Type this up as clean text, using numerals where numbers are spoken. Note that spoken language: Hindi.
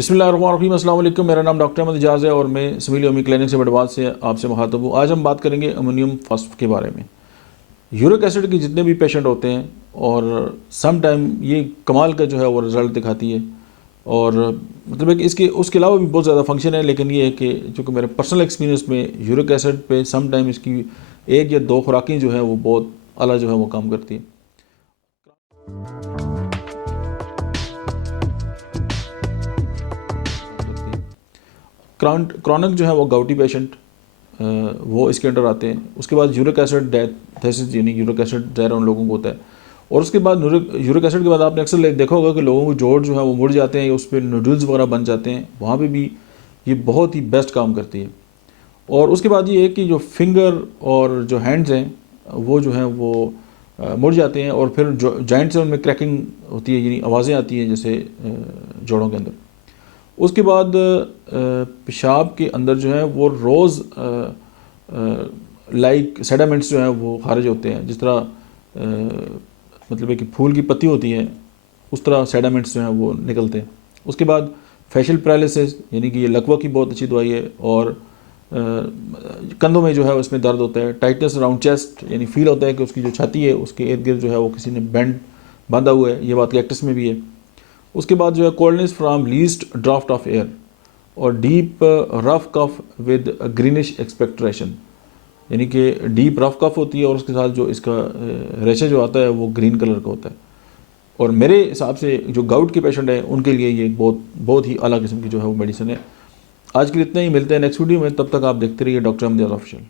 बिस्मिल्लाहिर्रहमानिर्रहीम, अस्सलाम वालेकुम। मेरा नाम डॉक्टर अहमद एजाज़ है और मैं सिविल योमी क्लिनिक से बड़वाद से आपसे मुखातब हूँ। आज हम बात करेंगे अमोनियम फास्फेट के बारे में। यूरिक एसिड के जितने भी पेशेंट होते हैं और सम टाइम ये कमाल का जो है वो रिज़ल्ट दिखाती है और मतलब है कि इसके उसके अलावा भी बहुत ज़्यादा फंक्शन है, लेकिन ये है कि चूँकि मेरे पर्सनल एक्सपीरियंस में यूरिक एसिड पे सम टाइम इसकी 1 या 2 खुराकें जो हैं वो बहुत आला जो है वो काम करती है। क्रॉनिक जो है वो गाउटी पेशेंट वो इसके अंडर आते हैं। उसके बाद यूरिक एसिड डेथेसिस यानी यूरिक एसिड ज़्यादा उन लोगों को होता है। और उसके बाद यूरिक एसिड के बाद आपने अक्सर देखा होगा कि लोगों को जोड़ जो है वो मुड़ जाते हैं या उस पर नूडल्स वगैरह बन जाते हैं, वहाँ पे भी ये बहुत ही बेस्ट काम करती है। और उसके बाद ये है कि जो फिंगर और जो हैंड्स हैं वो जो हैं वो मुड़ जाते हैं और फिर जो जॉइंट्स हैं उनमें क्रैकिंग होती है, यानी आवाज़ें आती हैं जैसे जोड़ों के अंदर। उसके बाद पेशाब के अंदर जो है वो रोज़ लाइक सेडामेंट्स जो हैं वो खारिज होते हैं, जिस तरह मतलब है कि फूल की पत्ती होती है उस तरह सेडामेंट्स जो हैं वो निकलते हैं। उसके बाद फेशियल पैरालिसिस यानी कि ये लकवा की बहुत अच्छी दवाई है। और कंधों में जो है उसमें दर्द होता है, टाइटनेस अराउंड चेस्ट यानी फील होता है कि उसकी जो छाती है उसके इर्द गिर्द जो है वो किसी ने बैंड बांधा हुआ है, ये बात कैक्टस में भी है। उसके बाद जो है coldness from least draft of air और deep rough cough with greenish expectoration यानी कि डीप रफ कफ होती है और उसके साथ जो इसका रेशे जो आता है वो ग्रीन कलर का होता है। और मेरे हिसाब से जो गाउट के पेशेंट हैं उनके लिए ये बहुत ही अलग किस्म की जो है वो मेडिसिन है। आज के लिए इतना ही, मिलते हैं नेक्स्ट वीडियो में, तब तक आप देखते रहिए डॉक्टर अहमद एजाज़ ऑफिशियल।